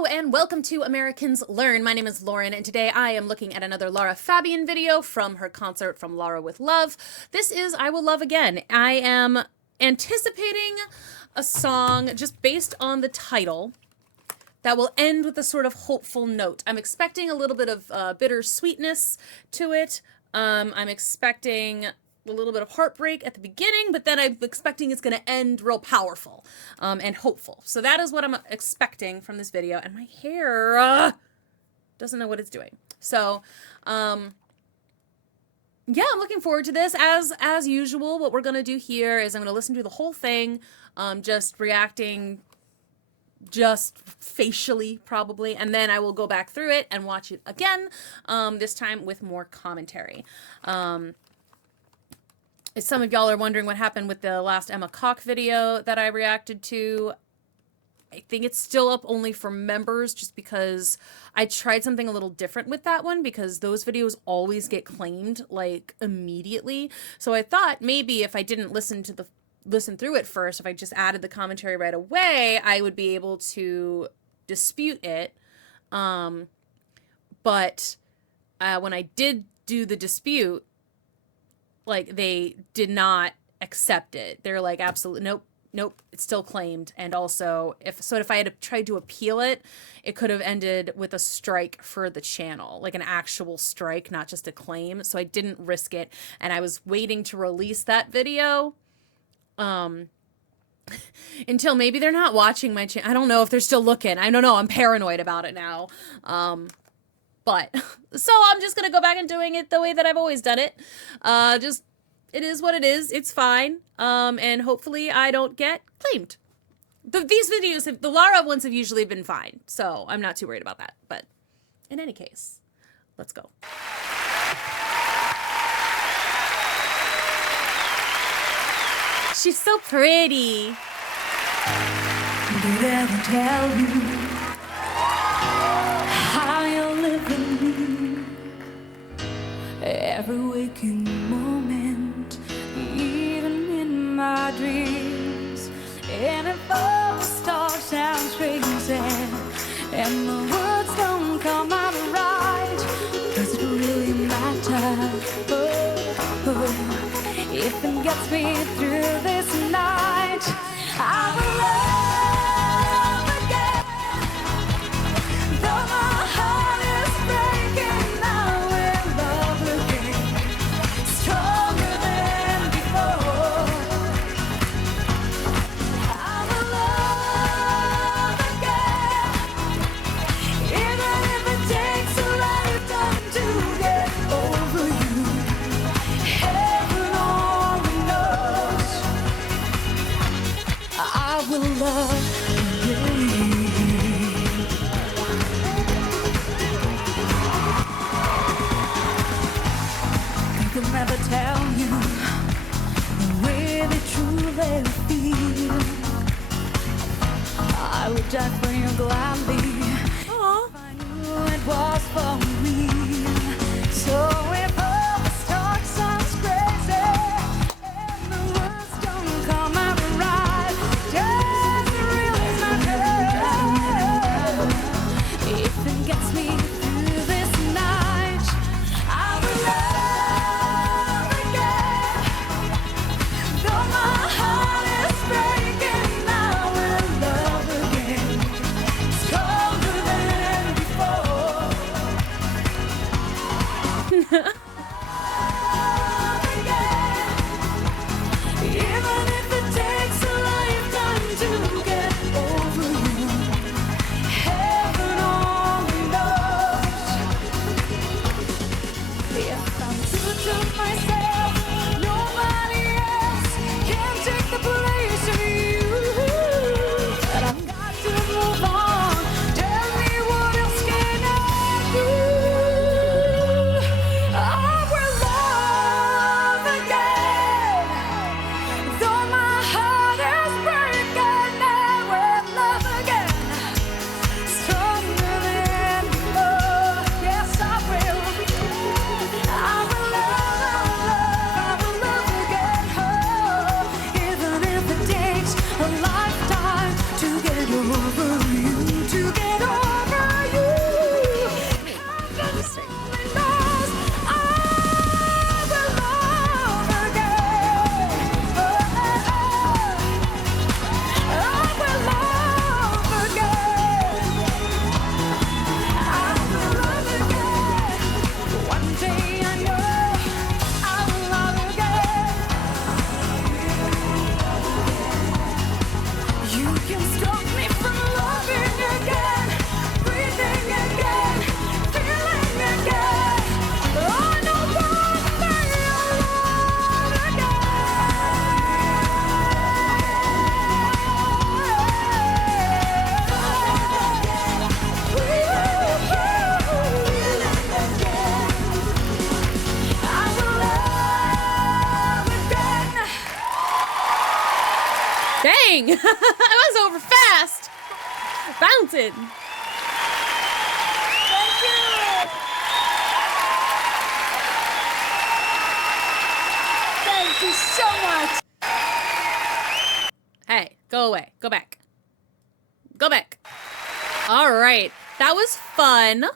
Hello and welcome to Americans Learn. My name is Lauren and today I am looking at another Lara Fabian video from her concert From Lara with Love. This is I Will Love Again. I am anticipating a song just based on the title that will end with a sort of hopeful note. I'm expecting a little bit of bittersweetness to it. I'm expecting a little bit of heartbreak at the beginning, but then I'm expecting it's going to end real powerful and hopeful. So that is what I'm expecting from this video. And my hair doesn't know what it's doing. So yeah, I'm looking forward to this. As usual, what we're going to do here is I'm going to listen to the whole thing, just reacting just facially probably, and then I will go back through it and watch it again, this time with more commentary. If some of y'all are wondering what happened with the last Emma Cock video that I reacted to, I think it's still up only for members just because I tried something a little different with that one because those videos always get claimed like immediately. So I thought maybe if I didn't listen through it first, if I just added the commentary right away, I would be able to dispute it. But when I did do the dispute, like they did not accept it. They're like, absolutely, nope, it's still claimed. And also, if I had tried to appeal it, it could have ended with a strike for the channel, like an actual strike, not just a claim. So I didn't risk it. And I was waiting to release that video until maybe they're not watching my channel. I don't know if they're still looking. I don't know. I'm paranoid about it now. But so I'm just going to go back and doing it the way that I've always done it. It is what it is. It's fine. And hopefully I don't get claimed. These videos, the Lara ones have usually been fine. So I'm not too worried about that. But in any case, let's go. She's so pretty. Did I ever tell you how you're living me? Every waking moment, even in my dreams. And if all the stars sound crazy and the words don't come out right, does it really matter? If it gets me through this night, I will love again. Though my heart is breaking, I will love again. Stronger than before. I will love again. Even if it takes a lifetime to get over you. Heaven only knows. I will love again. I can never tell you the way they truly feel. I would die for you gladly. If I knew it was for real. So if all the talk sounds crazy and the words don't come out right, does it really matter? If it gets me through this night, I will love again. Though my heart is breaking, I will love again. Stronger Dang! I was over fast! Bouncing! Thank you. Thank you so much. Hey, go away. Go back. Go back. All right. That was fun.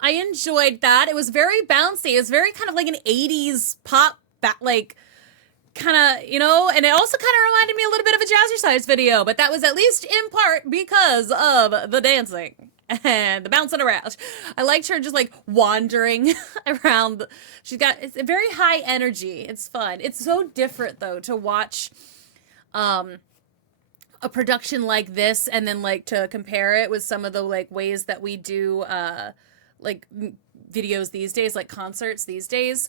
I enjoyed that. It was very bouncy. It was very kind of like an 80s pop, like, kind of, you know, and it also kind of reminded me a little bit of a Jazzercise video, but that was at least in part because of the dancing and the bouncing around. I liked her just like wandering around. It's a very high energy. It's fun. It's so different though to watch a production like this and then like to compare it with some of the like ways that we do like videos these days, like concerts these days.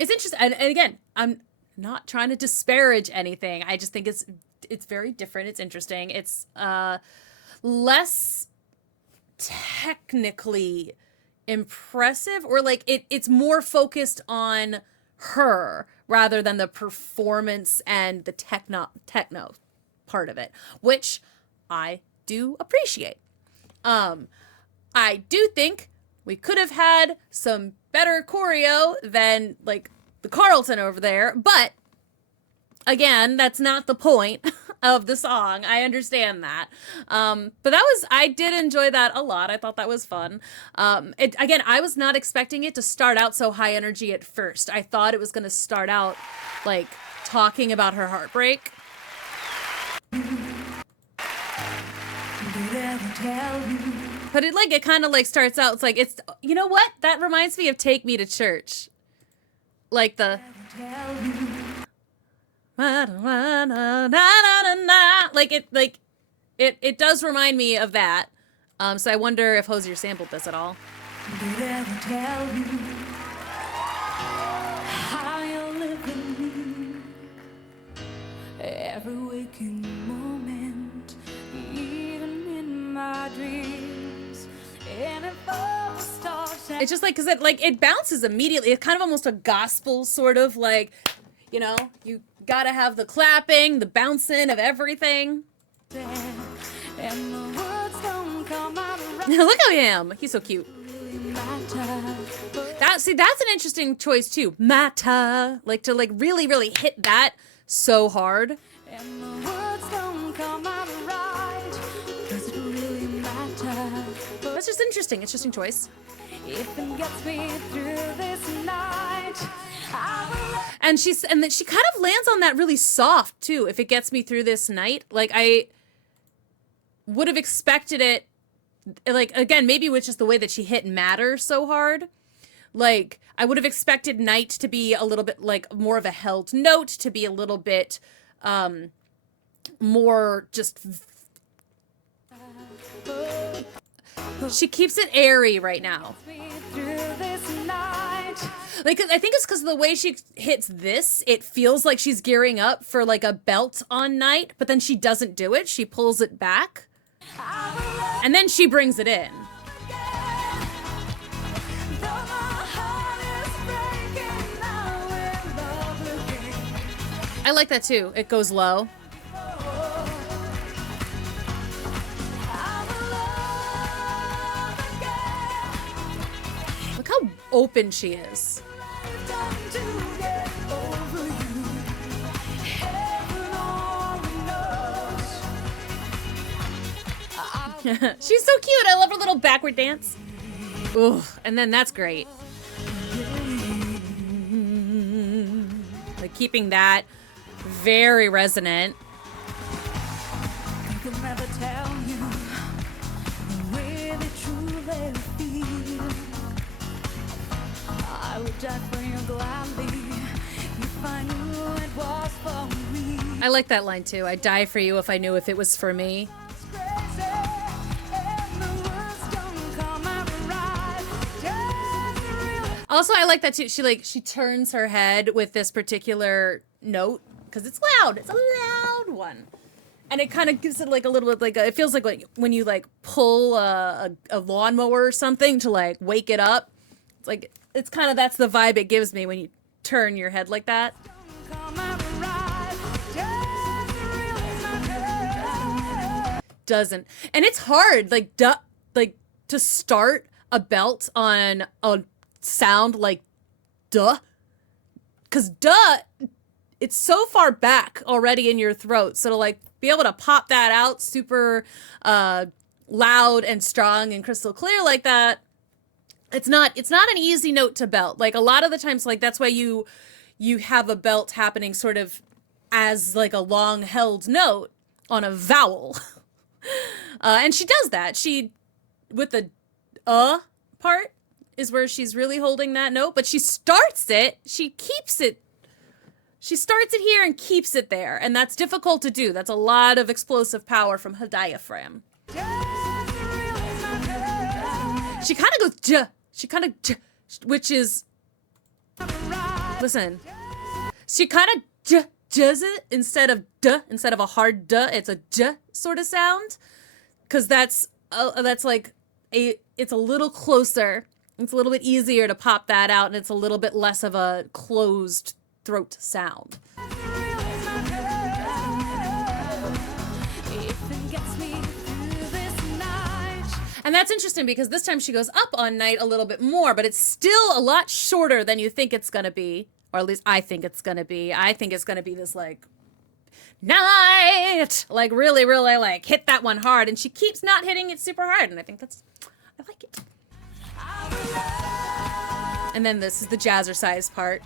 It's interesting. And again, I'm not trying to disparage anything. I just think it's very different. It's interesting. It's less technically impressive, or like it's more focused on her rather than the performance and the techno part of it, which I do appreciate. I do think we could have had some better choreo than like the Carlton over there, but again, that's not the point of the song. I understand that. But I did enjoy that a lot. I thought that was fun. Again, I was not expecting it to start out so high energy at first. I thought it was going to start out like talking about her heartbreak. But it kind of like starts out, it's like, you know what? That reminds me of Take Me to Church. Like the... it does remind me of that. So I wonder if Hosier sampled this at all. Did I ever tell you how you live in me? Every waking moment, even in my dreams, and if all the stars It's just like, because it bounces immediately. It's kind of almost a gospel sort of like, you know, you gotta have the clapping, the bouncing of everything. and the words don't come out right. Look at him. He's so cute. That's an interesting choice too. Mata. Like to like really, really hit that so hard. And the words don't come out right. Does it really matter? That's just interesting. Interesting choice. If it gets me through this night, and then she kind of lands on that really soft too. If it gets me through this night, like I would have expected it. Like again, maybe it was just the way that she hit Matter so hard. Like I would have expected Night to be a little bit like more of a held note, to be a little bit more just. She keeps it airy right now. Like, I think it's because of the way she hits this, it feels like she's gearing up for like a belt on Night, but then she doesn't do it. She pulls it back. And then she brings it in. I like that too. It goes low. Look how open she is. She's so cute. I love her little backward dance. Ooh, and then that's great. Like keeping that very resonant. I could never tell you the way they truly feel. I would die for you gladly if I knew it was for me. I like that line too. I'd die for you if I knew if it was for me. Also, I like that too. She turns her head with this particular note because it's loud. It's a loud one, and it kind of gives it like a little bit like it feels like when you like pull a lawnmower or something to like wake it up. It's like it's kind of that's the vibe it gives me when you turn your head like that. doesn't. And it's hard, like, like to start a belt on a sound like duh. Because duh, it's so far back already in your throat. So to like be able to pop that out super loud and strong and crystal clear like that, it's not an easy note to belt. Like a lot of the times, like that's why you have a belt happening sort of as like a long held note on a vowel. And she does that. She, with the part is where she's really holding that note, but she starts it, she keeps it. She starts it here and keeps it there, and that's difficult to do. That's a lot of explosive power from her diaphragm. She kind of goes j. She kind of j, which is, listen. She kind of j's it instead of duh, instead of a hard duh. It's a j sort of sound, because that's like it's a little closer. It's a little bit easier to pop that out, and it's a little bit less of a closed throat sound. And that's interesting because this time she goes up on night a little bit more, but it's still a lot shorter than you think it's going to be, or at least I think it's going to be. I think it's going to be this like night, like really, really like hit that one hard, and she keeps not hitting it super hard, and I think I like it. And then this is the jazzercise part.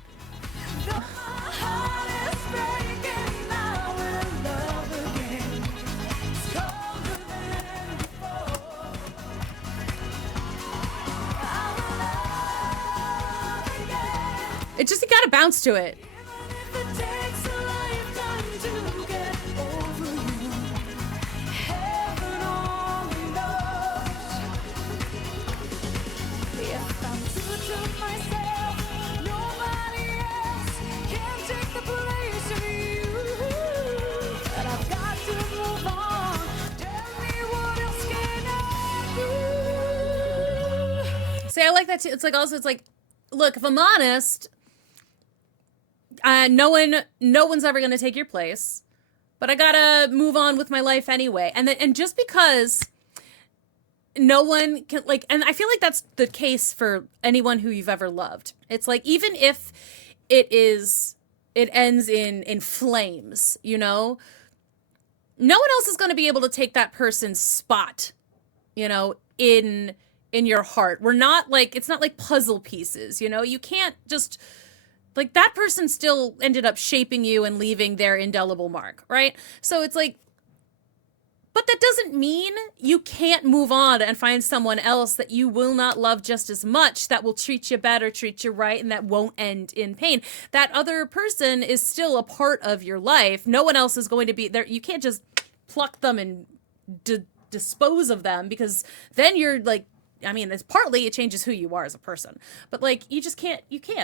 It just, you gotta bounce to it. See, I like that too. It's like also, it's like, look, if I'm honest, no one's ever gonna take your place, but I gotta move on with my life anyway. And just because no one can, like, and I feel like that's the case for anyone who you've ever loved. It's like, even if it ends in flames, you know, no one else is gonna be able to take that person's spot, you know, in your heart. We're not like, it's not like puzzle pieces, you know? You can't just, like, that person still ended up shaping you and leaving their indelible mark, right? So it's like, but that doesn't mean you can't move on and find someone else that you will not love just as much, that will treat you better, treat you right, and that won't end in pain. That other person is still a part of your life. No one else is going to be there. You can't just pluck them and dispose of them, because then you're like, I mean, it's partly it changes who you are as a person, but like, you can't,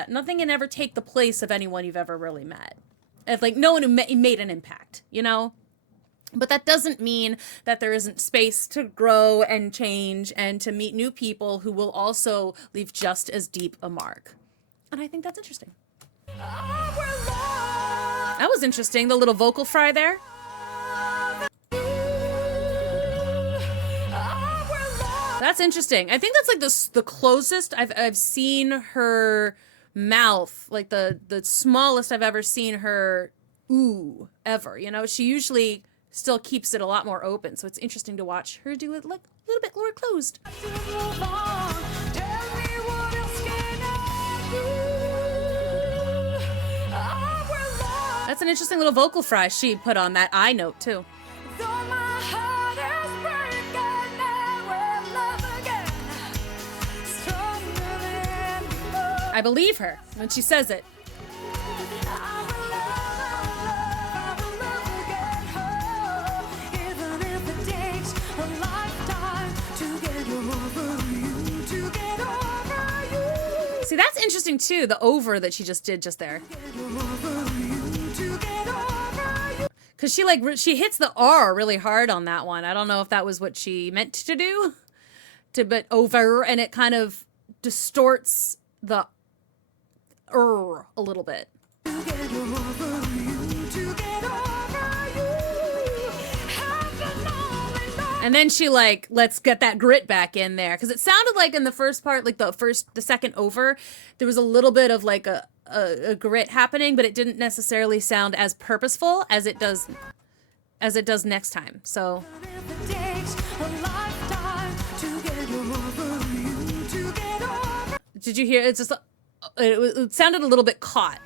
nothing can ever take the place of anyone you've ever really met. It's like no one who made an impact, you know? But that doesn't mean that there isn't space to grow and change and to meet new people who will also leave just as deep a mark. And I think that's interesting. That was interesting, the little vocal fry there. That's interesting. I think that's like the closest I've seen her mouth, like the smallest I've ever seen her ooh ever. You know, she usually still keeps it a lot more open, so it's interesting to watch her do it like a little bit more closed. That's an interesting little vocal fry she put on that I note too. I believe her when she says it. See, that's interesting too, the over that she just did just there. Because she hits the R really hard on that one. I don't know if that was what she meant to do, but over, and it kind of distorts the a little bit. And then she like, let's get that grit back in there. Because it sounded like in the first part, like the second over, there was a little bit of like a grit happening, but it didn't necessarily sound as purposeful as it does next time. So If it takes a lifetime to get over you, to get over. did you hear? It's just it sounded a little bit caught.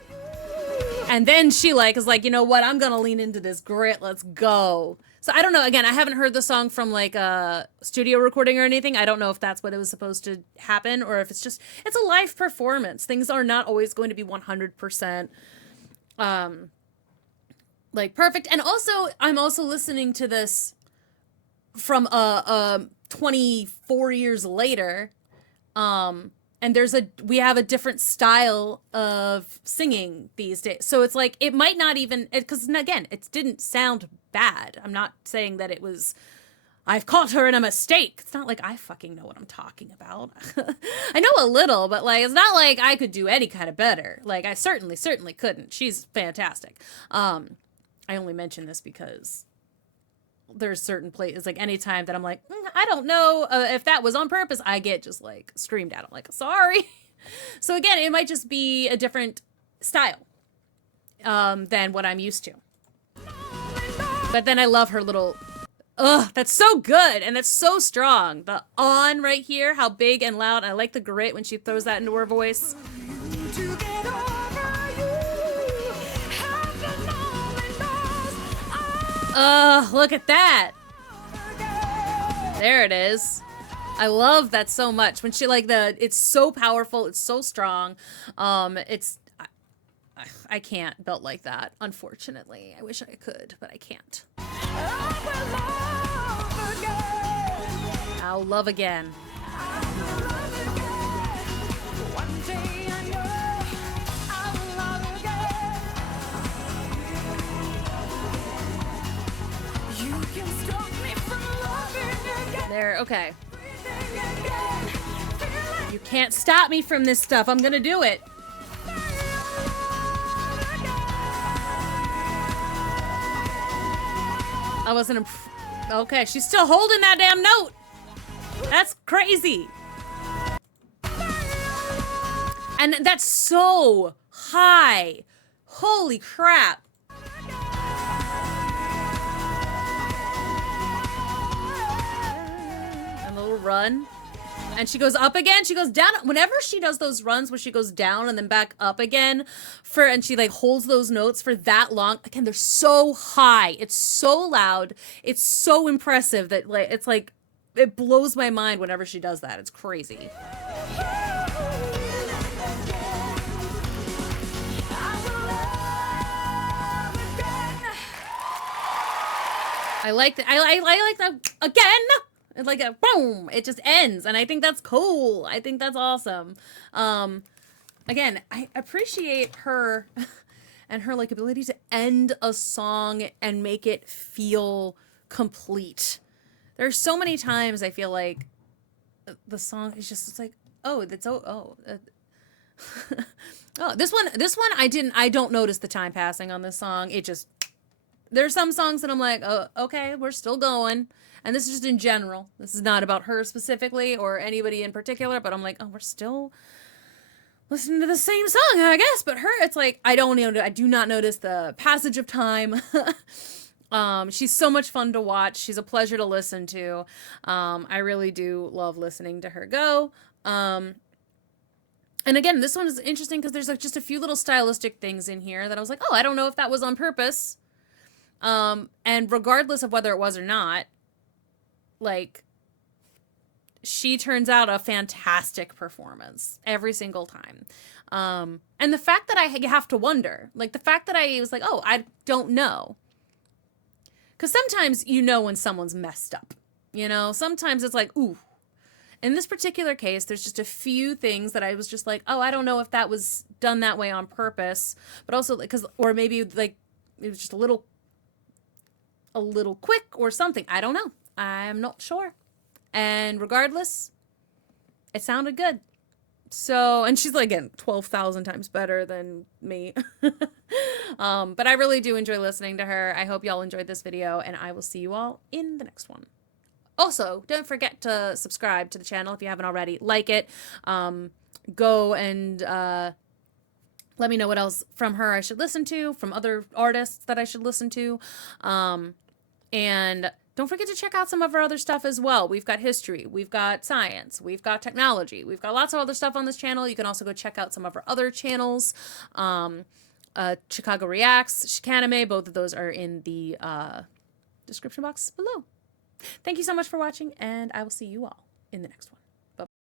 And then she like is like, you know what? I'm gonna lean into this grit. Let's go. So I don't know. Again, I haven't heard the song from like a studio recording or anything. I don't know if that's what it was supposed to happen or if it's a live performance. Things are not always going to be 100% like perfect. And also, I'm also listening to this from 24 years later. And we have a different style of singing these days. So it's like, it might not even, because again, it didn't sound bad. I'm not saying that it was, I've caught her in a mistake. It's not like I fucking know what I'm talking about. I know a little, but like, it's not like I could do any kind of better. Like I certainly couldn't. She's fantastic. I only mention this because there's certain places, like anytime that I'm like, I don't know if that was on purpose, I get just like screamed at. I'm like, sorry. So again, it might just be a different style than what I'm used to. But then I love her little, that's so good. And that's so strong. The on right here, how big and loud. I like the grit when she throws that into her voice. To get over you, heaven only knows Look at that. There it is. I love that so much. When she like it's so powerful. It's so strong. I can't belt like that, unfortunately. I wish I could, but I can't. I'll love again. One day I know I will love again. You can stop me from loving again. There, okay. You can't stop me from this stuff. I'm gonna do it. I wasn't okay, she's still holding that damn note. That's crazy. And that's so high. Holy crap. A little run. And she goes up again. She goes down. Whenever she does those runs where she goes down and then back up again and she like holds those notes for that long. Again, they're so high. It's so loud. It's so impressive that like, it's like, it blows my mind whenever she does that. It's crazy. I like that. I like that again. It's like a boom. It just ends, and I think that's cool. I think that's awesome. Again, I appreciate her and her like ability to end a song and make it feel complete. There's so many times I feel like the song is just, it's like, oh, that's oh this one I don't notice the time passing on this song. It just, there's some songs that I'm like, oh, okay, we're still going. And this is just in general. This is not about her specifically or anybody in particular, but I'm like, oh, we're still listening to the same song, I guess. But her, it's like, I do not notice the passage of time. She's so much fun to watch. She's a pleasure to listen to. I really do love listening to her go. And again, this one is interesting because there's like just a few little stylistic things in here that I was like, oh, I don't know if that was on purpose. And regardless of whether it was or not, like, she turns out a fantastic performance every single time. And the fact that I have to wonder, like the fact that I was like, oh, I don't know. Because sometimes you know when someone's messed up, you know, sometimes it's like, ooh. In this particular case, there's just a few things that I was just like, oh, I don't know if that was done that way on purpose, but also because, or maybe like it was just a little quick or something. I don't know. I'm not sure. And regardless, it sounded good. So, and she's like, again, 12,000 times better than me. But I really do enjoy listening to her. I hope y'all enjoyed this video, and I will see you all in the next one. Also, don't forget to subscribe to the channel if you haven't already. Like it. Go and let me know what else from her I should listen to, from other artists that I should listen to. And don't forget to check out some of our other stuff as well. We've got history, we've got science, we've got technology, we've got lots of other stuff on this channel. You can also go check out some of our other channels. Chicago Reacts, Chicanime, both of those are in the description box below. Thank you so much for watching, and I will see you all in the next one.